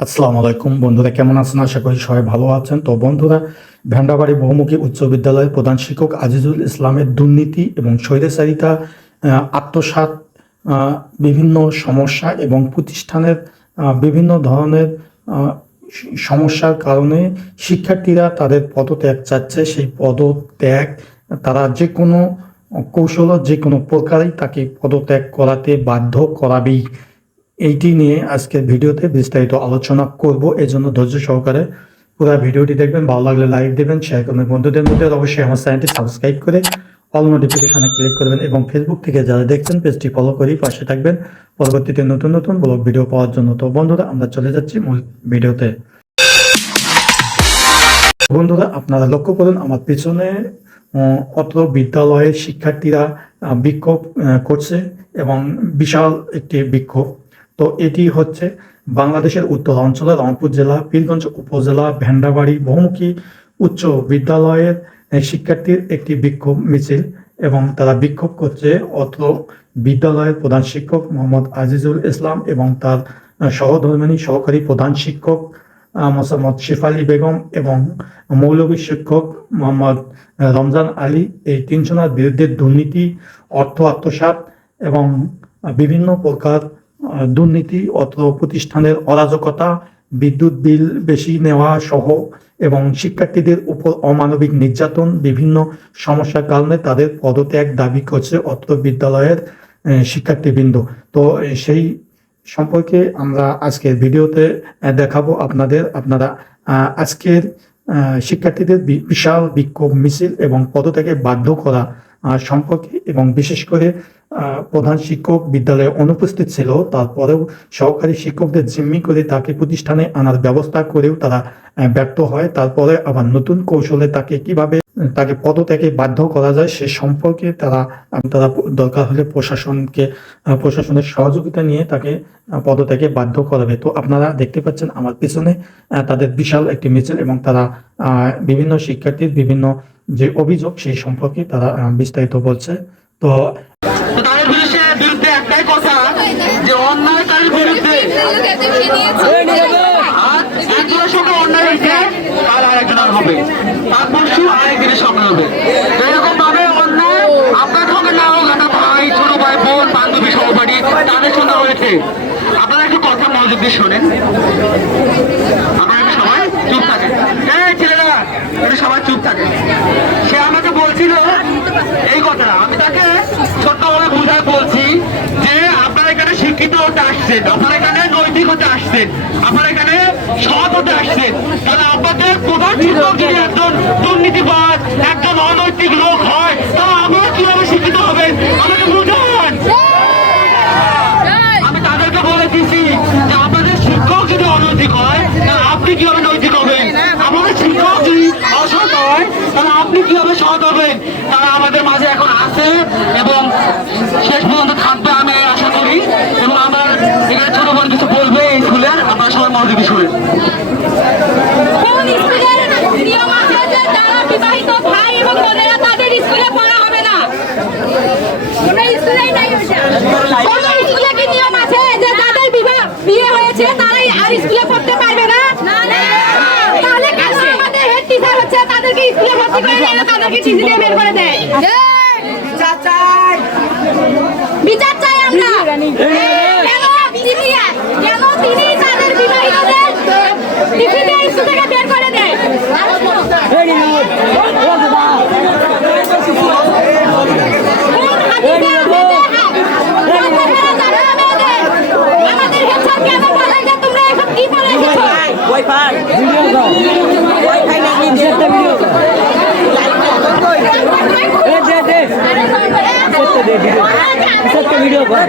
আসসালামু আলাইকুম বন্ধুরা, কেমন আছেন? আশা করি সবাই ভালো আছেন। তো বন্ধুরা, ভেন্ডাবাড়ি বহুমুখী উচ্চ বিদ্যালয়ের প্রধান শিক্ষক আজিজুল ইসলামের দুর্নীতি এবং স্বৈরাচারিতা, আত্মসাৎ, বিভিন্ন সমস্যা এবং প্রতিষ্ঠানের বিভিন্ন ধরনের সমস্যার কারণে শিক্ষার্থীরা তাদের পদত্যাগ চাচ্ছে। সেই পদত্যাগ তারা যে কোনো কৌশল, যে কোনো প্রকারেই তাকে পদত্যাগ করাতে বাধ্য করাবেই। এইটি নিয়ে আজকের ভিডিওতে বিস্তারিত আলোচনা করব। এই জন্য ধৈর্য সহকারে পুরো ভিডিওটি দেখবেন। ভালো লাগলে লাইক দেবেন, শেয়ার করবেন বন্ধুদের মধ্যে। অবশ্যই আমার চ্যানেলটি সাবস্ক্রাইব করে অল নোটিফিকেশনে ক্লিক করবেন এবং ফেসবুক থেকে যারা দেখছেন পেজটি ফলো করে পাশে থাকবেন পরবর্তীতে নতুন নতুন ব্লগ ভিডিও পাওয়ার জন্য। তো বন্ধুরা, আমরা চলে যাচ্ছি মূল ভিডিওতে। বন্ধুরা, আপনারা লক্ষ্য করুন আমার পিছনে অত্র বিদ্যালয়ের শিক্ষার্থীরা বিক্ষোভ করছে এবং বিশাল একটি বিক্ষোভ। তো এটি হচ্ছে বাংলাদেশের উত্তর অঞ্চলে রংপুর জেলা পীরগঞ্জ উপজেলা ভেন্ডাবাড়ি বহুমুখী উচ্চ বিদ্যালয়ের শিক্ষার্থীর একটি বিক্ষোভ মিছিল এবং তারা বিক্ষোভ করছে অত্র বিদ্যালয়ের প্রধান শিক্ষক মোহাম্মদ আজিজুল ইসলাম এবং তার সহধর্মিণী সহকারী প্রধান শিক্ষক মোসাম্মদ শেফালি বেগম এবং মৌলভী শিক্ষক মোহাম্মদ রমজান আলী, এই তিনজনের বিরুদ্ধে দুর্নীতি, অর্থ আত্মসাৎ এবং বিভিন্ন প্রকার দুর্নীতি, অত্র প্রতিষ্ঠানের অরাজকতা, বিদ্যুৎ বিল বেশি নেওয়া সহ এবং শিক্ষার্থীদের উপর অমানবিক নির্যাতন, বিভিন্ন সমস্যার কারণে তাদের পদত্যাগ দাবি করছে অত্র বিদ্যালয়ের শিক্ষার্থীবৃন্দ। তো সেই সম্পর্কে আমরা আজকের ভিডিওতে দেখাবো আপনারা আজকের শিক্ষার্থীদের বিশাল বিক্ষোভ মিছিল এবং পদত্যাগে বাধ্য করা সম্পর্কে, এবং বিশেষ করে প্রধান শিক্ষক বিদ্যালয়ে অনুপস্থিত ছিল, তারপরেও সহকারী শিক্ষকদের জিম্মি করে তাকে প্রতিষ্ঠানে আনার ব্যবস্থা করেও তারা ব্যর্থ হয়। তারপরে আবার নতুন কৌশলে তাকে পদত্যাগে বাধ্য করা যায় সে সম্পর্কে তারা দরকার হলে প্রশাসনের সহযোগিতা নিয়ে তাকে পদত্যাগে বাধ্য করাবে। তো আপনারা দেখতে পাচ্ছেন আমার পিছনে তাদের বিশাল একটি মিছিল এবং তারা বিভিন্ন শিক্ষার্থীর বিভিন্ন যে অভিযোগ সেই সম্পর্কে তারা বিস্তারিত বলছে। তো তাদের বিরুদ্ধে একটাই কথা, যে অন্যায়কারীর বিরুদ্ধে একজনের সঙ্গে অন্যায় হয়েছে আর আরেকজনের হবে, তার পরশু আরেকদিনের সঙ্গে হবে। এরকম ভাবে অন্যায় আপনার সঙ্গে না হোক, একটা ভাই, ছোট ভাই, বোন, বান্ধবী, সহপাঠী তাদের সঙ্গে হয়েছে। আপনারা একটু কথা মনোযোগ দিয়ে শোনেন, আপনারা একটু সবাই চুপ থাকেন। ছেলেরা একটু সবাই চুপ থাকেন। সে আমাকে বলছিল এই কথা, আমি তাকে ছোট্টভাবে বুঝায় বলছি যে আপনারা এখানে শিক্ষিত হতে আসছেন, আপনারা এখানে নৈতিক হতে আসছেন, আপনারা এখানে সৎ হতে আসছেন। তাহলে আপনাদের প্রধান শিক্ষক যদি একজন দুর্নীতিবাদ, একজন অনৈতিক লোক হয়, তাহলে আপনারা কিভাবে শিক্ষিত হবেন? আমাকে বুঝান। আমি তাদেরকে বলে দিচ্ছি যে আপনাদের শিক্ষক যদি অনৈতিক হয়, তাহলে আপনি কিভাবে নৈতিক হবেন? আমাদের শিক্ষক যদি অসৎ হয়, তাহলে আপনি কিভাবে সৎ হবেন? তারা আমাদের মাঝে এখন আছে এবং শেষ পর্যন্ত থাকবে, আমি আশা করি। এবং আমার এখানে ছোট বোন কিছু বলবে এই স্কুলের, আপনারা সবাই মনোযোগী শুনেন। বিয়ে হয়েছে তারাই আর স্কুলে পড়তে পারবে না? তাহলে কেন আমাদের হেড টিচার হচ্ছে তাদেরকে স্কুলে ভর্তি করে দেয় না, তাদেরকে চিঠি দিয়ে বের করে দেয়? বিচার চাই আমরা। কেন তিনি তাদের বিবাহিতদের চিঠি দিয়ে স্কুল থেকে বের করে দেয়? আমাদের হেড স্যার কেন বলে যে তোমরা এখন কি বলে এসেছো? ওয়াইফাই ওয়াইফাই নাকি সেটা ভিডিও সত্য ভিডিও কর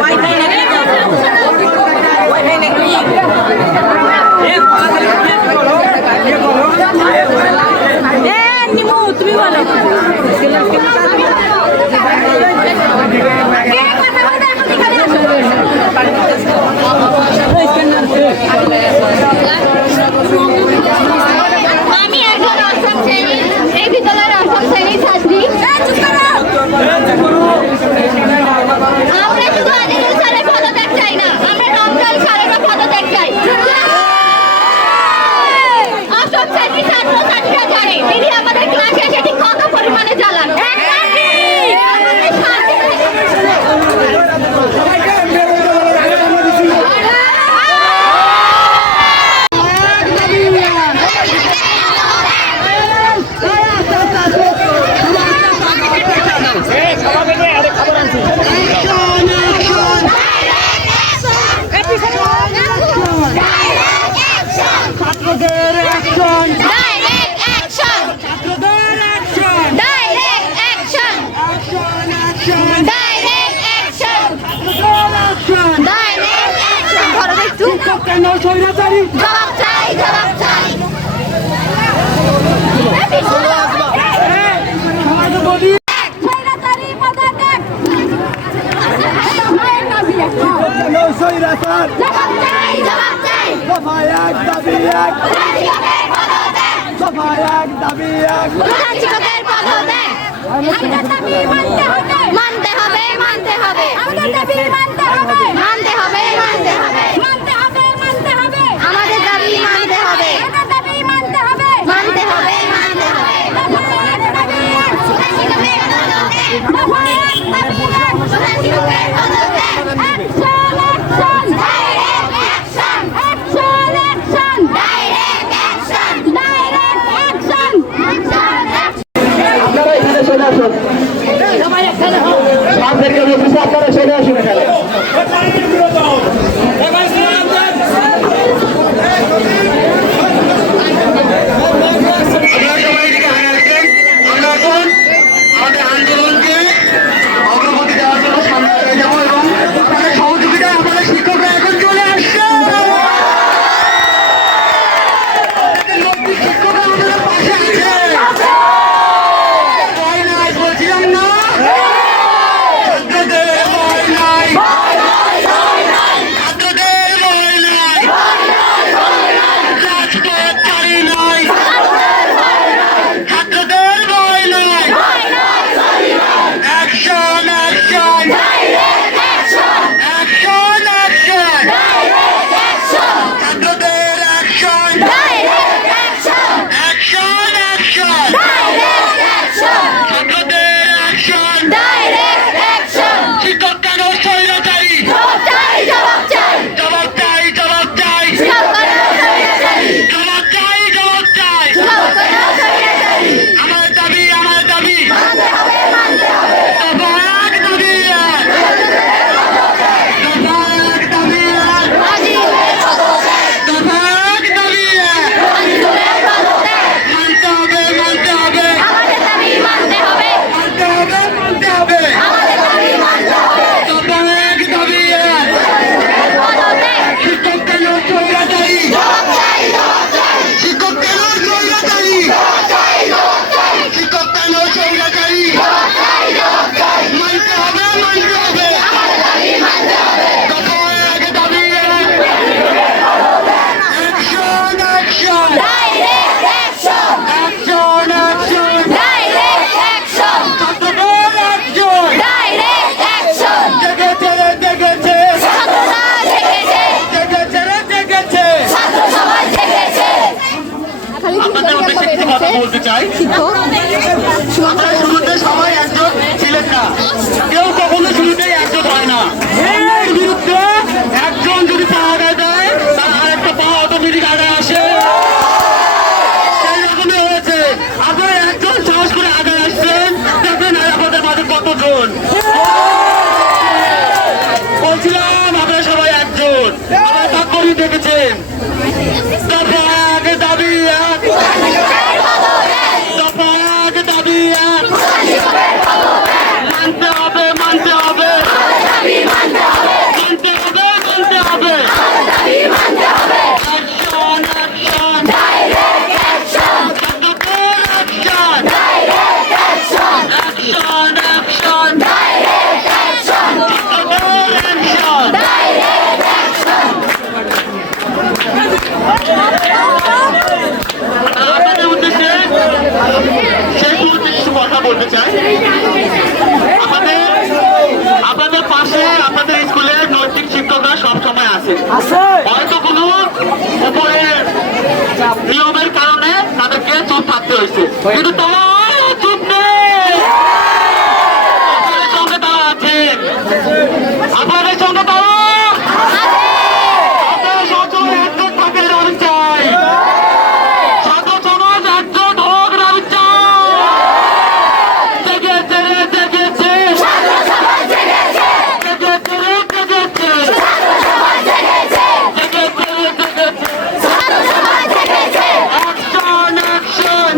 ওয়াইফাই নাকি ওয়াইফাই নাকি নিমু তুমি বলো। আমি একজন অষ্টম শ্রেণী, এই বিদ্যালয়ের অষ্টম শ্রেণীর ছাত্রী। আমরা শুধু আজিজুল স্যারের কেন স্বৈরাচারী জবাব চাই জবাব চাই স্বৈরাচারী পদত্যাগ স্বৈরাচার জবাব চাই জবাব চাই দফা এক দাবি এক প্রধান শিক্ষকের পদত্যাগ দফা এক দাবি এক প্রধান শিক্ষকের পদত্যাগ আমাদের দাবি মানতে হবে মানতে হবে মানতে হবে আমাদের দাবি মানতে হবে মানতে হবে মানতে হবে মানতে হবে মানতে হবে আমাদের দাবি মানতে হবে আমাদের দাবি মানতে হবে মানতে হবে মানতে হবে প্রধান শিক্ষকের পদত্যাগ প্রধান শিক্ষকের পদত্যাগ action direct action direct action আপনারা এখানে চলে আসুন আপনাদেরকে বলতেছি আপনারা চলে আসুন এখানে আপনারা সবাই এদিকে আগে আসবেন। আমরা এখন আমাদের আন্দোলনকে অগ্রগতি দেওয়ার জন্য সামনে চলে যাবো এবং আপনাদের সহযোগিতায় আমাদের শিক্ষকরা এখন চলে আসছে শিক্ষকরা আমাদের পাশে আছে ভয় নাই বলছিলাম না ছাত্রদের ভয় নাই ছাত্রদের ভয় নাই রাজপথ ছাড়ি নাই ছাত্রদের ভয় নাই অ্যাকশন অ্যাকশন অ্যাকশন অ্যাকশন ছাত্রদের অ্যাকশন অ্যাকশন অ্যাকশন ছাত্রদের অ্যাকশন শিক্ষক কেন স্বৈরাচারী জবাব চাই জবাব চাই জবাব চাই জবাব চাই জবাব চাই আমার দাবি দফা এক দাবি এক দফা এক দাবি এক দফা এক দাবি এক মানতে হবে মানতে হবে মানতে হবে মানতে হবে দফা এক দাবি এক শিক্ষক কেন স্বৈরাচারী শিক্ষক কেন স্বৈরাচারী শিক্ষক কেন স্বৈরাচারী মানতে হবে দফা এক দাবি এক অ্যাকশন অ্যাকশন অ্যাকশন অ্যাকশন ছাত্রদের অ্যাকশন জেগেছে রে জেগেছে জেগেছে রে জেগেছে আপনাদের উদ্দেশ্যে কিছু কথা বলতে চাই আপনারা শুরুতে সবাই একজন ছিলেন না কেউ কখনো শুরুতেই একজন হয় না এর বিরুদ্ধে একজন যদি পা আগায় দেয় তার আরেকটা পা অটোমেটিক আগায় আসে সেই রকমই হয়েছে আপনারা একজন সাহস করে আগায় আসছেন দেখেন আর আপনাদের মাঝে কতজন বলছিলাম আপনারা সবাই একজন আপনারা তাৎপর্য দেখেছেন দফা এক দাবি এক দফা এক দাবি এক মানতে হবে মানতে হবে মানতে হবে অ্যাকশন অ্যাকশন ছাত্রদের অ্যাকশন অ্যাকশন অ্যাকশন ছাত্রদের অ্যাকশন আপনাদের উদ্দেশ্যে সেই মুহূর্তে কিছু কথা বলতে চাই আপনাদের পাশে আপনাদের স্কুলের নৈতিক শিক্ষকরা সবসময় আছে হয়তো কোনো উপরের নিয়মের কারণে তাদেরকে চুপ থাকতে হয়েছে কিন্তু তোমার চুপ নেই আপনাদের সঙ্গে তারা আছেন আপনাদের সঙ্গে তারা আপনারা সবসময় একজন থাকেন আমি চাই ছাত্র সমাজ একজন হোক আমি চাই জেগেছে রে জেগেছে জেগেছে রে জেগেছে জেগেছে রে জেগেছে অ্যাকশন অ্যাকশন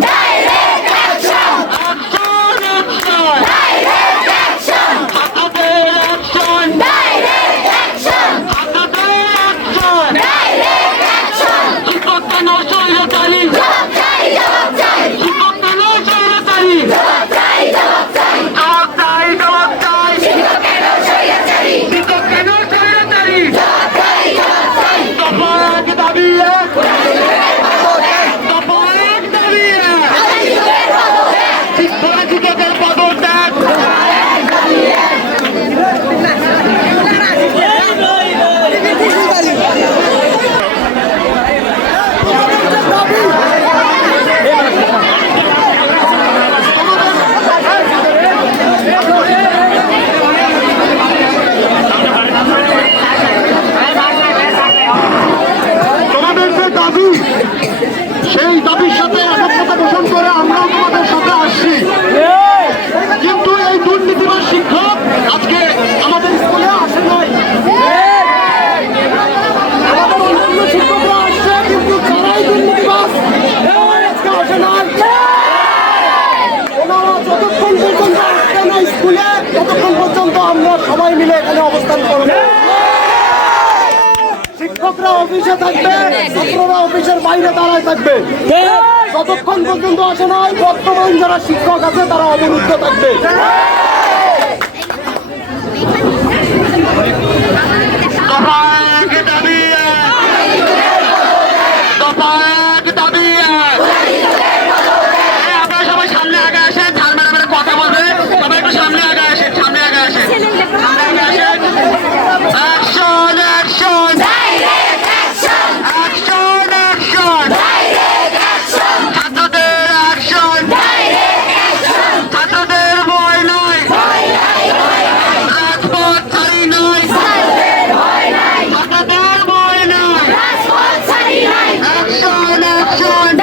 শিক্ষকরা অফিসে থাকবে, ছাত্ররা অফিসের বাইরে দাঁড়ায় থাকবে। যতক্ষণ পর্যন্ত আসে নাই, বর্তমান যারা শিক্ষক আছে তারা অবরুদ্ধ থাকবে। দফা এক দাবি এক। দফা এক দাবি এক। এই আপনারা সবাই সামনে আগে আসেন, ঝাল মেরে মেরে কথা বলবে, সবাই একটু সামনে আগে আসেন, সামনে আগে আসেন, সামনে আগে আসেন। অ্যাকশন অ্যাকশন অ্যাকশন অ্যাকশন, ছাত্রদের অ্যাকশন, ছাত্রদের ভয় নয়, রাজপথ ছাড়ি নয়, ছাত্রদের ভয় নয়, অ্যাকশন অ্যাকশন।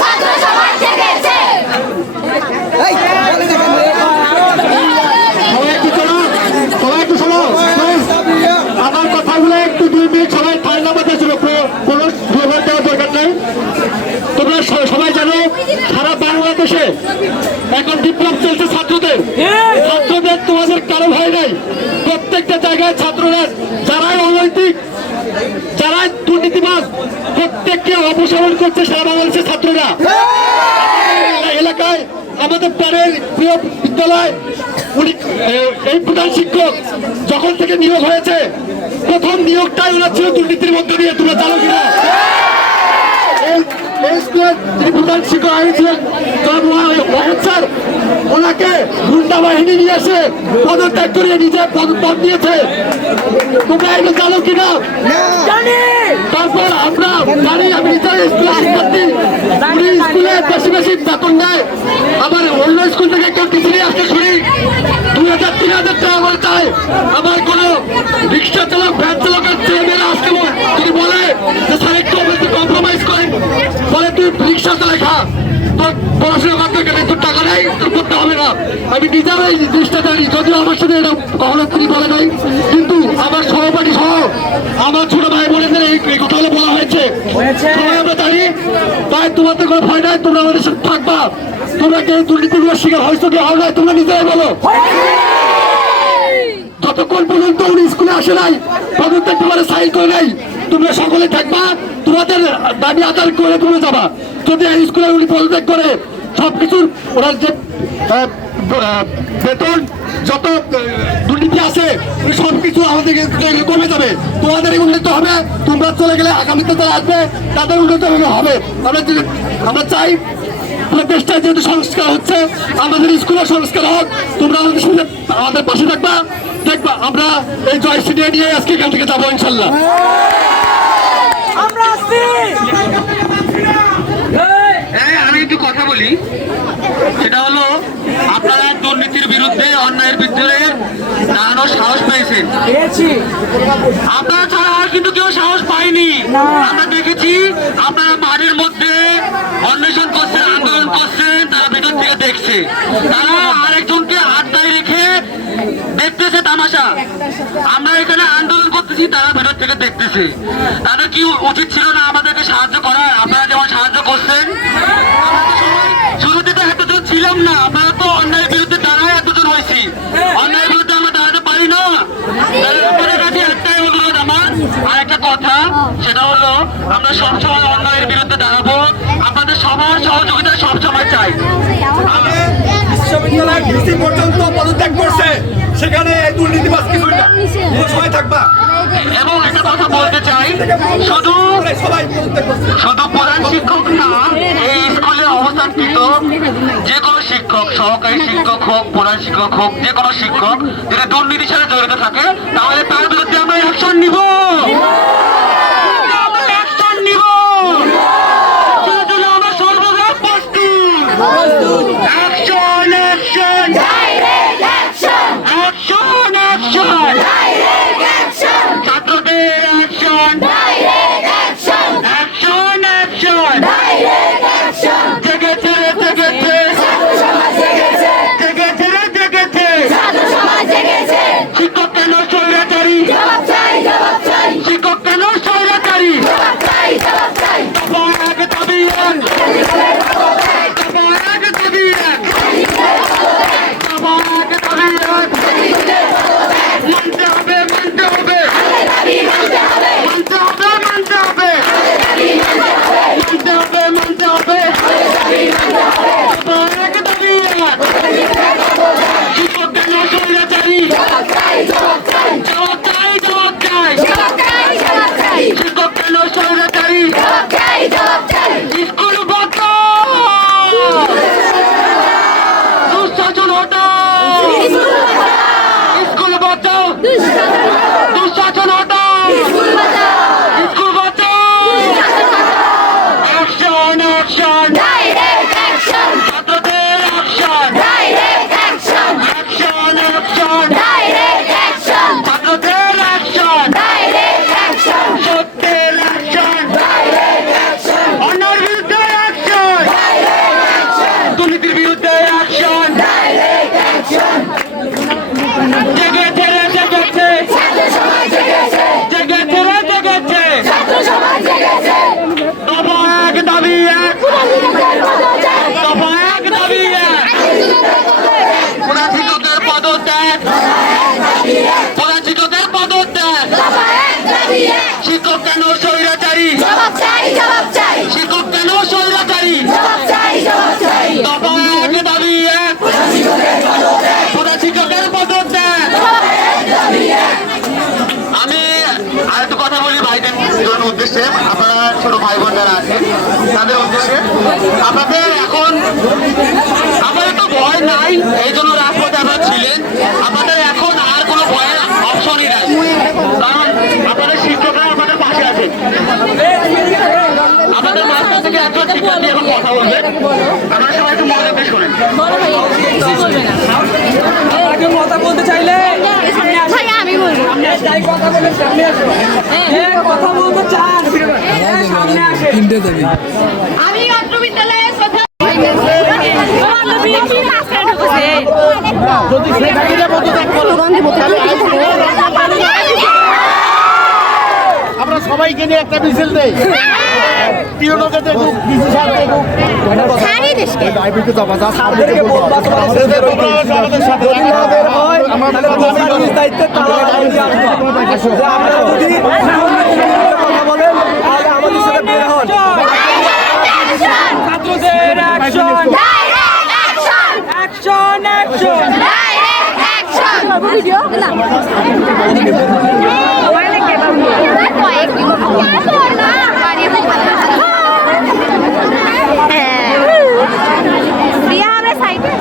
ছাত্র সমাজ জেগেছে। সবাই একটু শোনো, সবাই একটু শোনো। আমার কথাগুলো একটু 2 মিনিট সবাই ঠান্ডা মাথায় ছিল, কোনো ব্যবহার দেওয়ার দরকার নেই। তোমরা সবাই জানো সারা বাংলাদেশে এখন বিপ্লব চলছে ছাত্রদের। ছাত্রদের তোমাদের কারো ভয় নাই। প্রত্যেকটা জায়গায় ছাত্ররা যারাই অনৈতিক, যারাই দুর্নীতিবাজ, প্রত্যেককে অপসারণ করছে সারা বাংলাদেশের ছাত্ররা। এলাকায় আমাদের পাড়ের প্রিয় বিদ্যালয় উনি এই প্রধান শিক্ষক যখন থেকে নিয়োগ হয়েছে, প্রথম নিয়োগটাই ওনার ছিল দুর্নীতির মধ্যে দিয়ে। তোমরা জানো কিনা? এই স্কুলের যিনি প্রধান শিক্ষক আনিয়েছিলেন মহম্মদ স্যার, ওনাকে গুন্ডা বাহিনী নিয়ে এসে পদত্যাগ করিয়ে নিজে পদ দিয়েছে। তোমরা এটা জানো কিনা? তারপর আমরা জানি, আমি নিজের স্কুলের শিক্ষার্থী, উনি স্কুলে বেশি বেশি বেতন দেয়। আবার অন্য স্কুল থেকে কেউ টিফিন নিয়ে আসতে শুনি 2000-3000 টাকা করে চায়। আবার কোনো রিক্সা চালক, ভ্যান চালকের ছেলেমেয়েরা আসতে যদি বলে যে স্যার একটু কম্প্রোমাইজ করেন, বলে তুই রিক্সা চালাই খা, তোর পড়াশোনা করতে গেলে তোর টাকা নেই, তোর করতে হবে না। আমি নিজের এই জিনিসটা জানি, যদিও আমার সাথে এটা কখনো তিনি বলে নাই, কিন্তু আমার সহপাঠী সহ আমার ছোট ভাই বোনেদের এই কথাগুলো বলা হয়েছে, সবাই আমরা জানি। তাই তোমাদের কোনো ভয় নাই, তোমরা আমাদের সাথে থাকবা। তোমরা কেউ দুর্নীতিগুলোর শিকার হয়েছো কি হয় নাই, তোমরা নিজেরাই বলো। যতক্ষণ পর্যন্ত উনি স্কুলে আসে নাই, পদত্যাগ তোমার সাইন করে নাই, তোমরা সকলে থাকবা, তোমাদের দাবি আদায় করে তোমরা যাবা। যদি এই স্কুলে উনি পদত্যাগ করে সবকিছুর ওনার যে বেতন, যত দুর্নীতি আছে, সবকিছু আমাদের কমে যাবে, তোমাদের উন্নত হবে। তোমরা চলে গেলে আগামীতে যারা আসবে তাদের উন্নত হবে। আমরা চাই দেশটা যেহেতু সংস্কার হচ্ছে, আমাদের স্কুলের সংস্কার হোক। তোমরা আমাদের সাথে আমাদের পাশে থাকবা, দেখবা আমরা এই জয়শ্রী নিয়ে আজকে এখান থেকে যাবো ইনশাল্লাহ। আমি একটু কথা বলি, সেটা হলো আপনারা দুর্নীতির বিরুদ্ধে, অন্যায়ের বিরুদ্ধে দাঁড়ানোর সাহস পেয়েছেন। আপনারা ছাড়া আর কিন্তু কেউ সাহস পায়নি। আমরা দেখেছি আপনারা বাড়ির মধ্যে অন্বেষণ করছেন, আন্দোলন করছেন, তারা ভেতর থেকে দেখছে, তারা আরেকজনকে আড্ডায় রেখে দেখতেছে তামাশা। আমরা এখানে আন্দোলন করতেছি, তারা ভেতর থেকে দেখতেছে। তাদের কি উচিত ছিল না আমাদেরকে সাহায্য করার? আপনারা যেমন সাহায্য করছেন, শুরুতে তো এতজন ছিলাম না, আপনারা তো অন্যায়ের বিরুদ্ধে দাঁড়ায় এতজন হয়েছি, অন্যায়ের বিরুদ্ধে আমরা দাঁড়াতে পারি না। আপনাদের কাছে একটাই অনুরোধ আমার, আর একটা কথা, সেটা হলো আমরা সবসময় অন্যায়ের বিরুদ্ধে দাঁড়াবো। আপনাদের সবার সহযোগিতা সবসময় চাই। বিশ্ববিদ্যালয় ভিসি পর্যন্ত পদত্যাগ করছে, সেখানে দুর্নীতিবাজ কিছুই না, সবাই থাকবা। এবং একটা কথা বলতে চাই, শুধু প্রধান শিক্ষক না, এই স্কুলে অবস্থানকৃত যে কোনো শিক্ষক, সহকারী শিক্ষক হোক, প্রধান শিক্ষক হোক, যে কোনো শিক্ষক যদি দুর্নীতির সাথে জড়িত থাকে, তাহলে তার বিরুদ্ধে আমরা অ্যাকশন নিব। অ্যাকশন নিব, তার জন্য আমরা সর্বদা প্রস্তুত। অ্যাকশন অ্যাকশন অ্যাকশন অ্যাকশন, ছাত্রদের অ্যাকশন অ্যাকশন অ্যাকশন, জেগেছে রে জেগেছে, জেগেছে রে জেগেছে, শিক্ষক কেন স্বৈরাচারী, শিক্ষক কেন শিক্ষক কেন স্বৈরাচারী? জবাব চাই, জবাব চাই, শিক্ষক কেন স্বৈরাচারী? জবাব চাই, জবাব চাই। দফা এক দাবি এক, প্রধান শিক্ষকের পদত্যাগ। আমি আর একটু কথা বলি ভাইদের উদ্দেশ্যে, আপনারা ছোট ভাই বোন যারা আছেন তাদের উদ্দেশ্যে। আপনাদের এখন আপনাদের তো ভয় নাই, এই জন্য রাজপথে আপনারা ছিলেন। আপনাদের এখন আর কোনো ভয়ের অপশনই নাই, কারণ আপনাদের শিক্ষকরা আপনাদের পাশে আছেন। আপনাদের মাঝখান থেকে একজন শিক্ষার্থী এখন কথা বলবেন, আপনারা সবাই একটু মজা দিয়ে শোনেন। কথা বলতে চাইলে ভাই আমি বলবো। কথা বলে সামনে আসো। কথা বলতে চান সামনে আসে। আমি অত্র বিদ্যালয়ে শ্রদ্ধা যদি সেখানে পদত্যাগ করো আমরা সবাইকে নিয়ে একটা মিছিল দেই। টিউনোকে দেখুক, ডিসি সাহেব দেখুক। সারি দেশকে আমাদের সাথে আমাদের দায়িত্বে তারা আপনারা যদি কথা বলেন তাহলে আমাদের সাথে বের হন। ছাত্রদের অ্যাকশন, অ্যাকশন, অ্যাকশন। ভিডিও না দিয়া আমরা সাইডে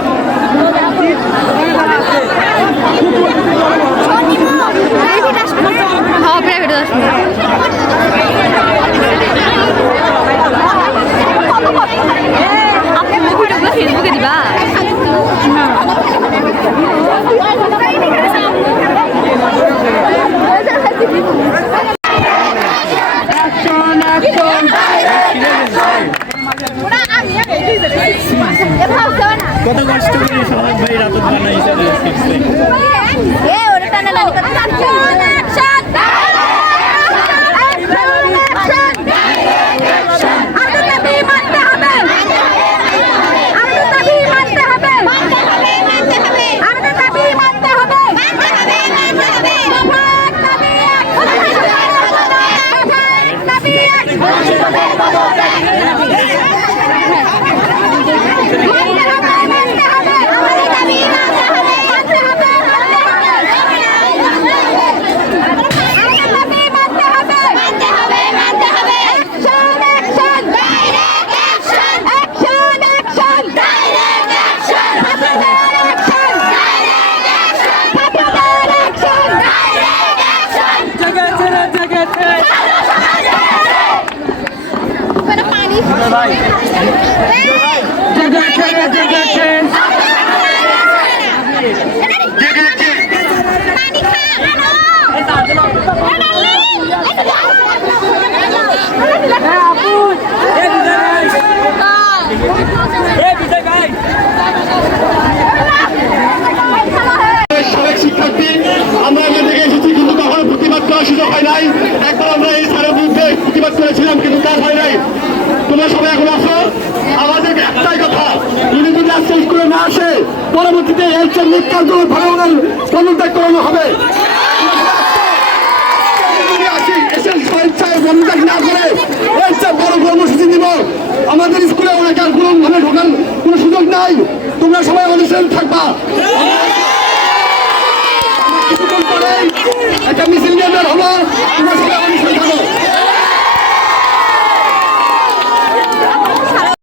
হ্যাঁ প্রাইভেট আপনি ভিডিওগুলো ফেসবুকে দিবা কত কষ্ট করে সবাই ভাই রাত বানাইছে এ ওরে টানা নানি কথা অ্যাকশন অ্যাকশন আমাদের দাবি মানতে হবে আমাদের দাবি মানতে হবে আমাদের দাবি মানতে হবে শিক্ষার্থী আমরা এখান থেকে এসেছি, কিন্তু কখনো প্রতিবাদ করার সুযোগ হয় নাই। একবার আমরা এই স্যারের বিরুদ্ধে প্রতিবাদ করেছিলাম, কিন্তু কাজ হয় নাই। তোমরা সবাই এখন আসো। আমাদের একটাই কথা, উনি যদি আজকে স্কুলে না আসে, পরবর্তীতে এই চেন্নিক কার্যকর ভাবে ওনার পদত্যাগ করানো হবে। এসে স্বেচ্ছায় পদত্যাগ না করে এর চেয়ে বড় কর্মসূচি দিব। আমাদের স্কুলে ওনাকে আর কোনো ভাবে ঢোকার কোনো সুযোগ নাই। তোমরা সবাই আমাদের সাথে থাকবা। কিছুক্ষণ পরে একটা মিছিল নিয়ে বের হবো, তোমরা সবাই আমাদের সাথে থাকো।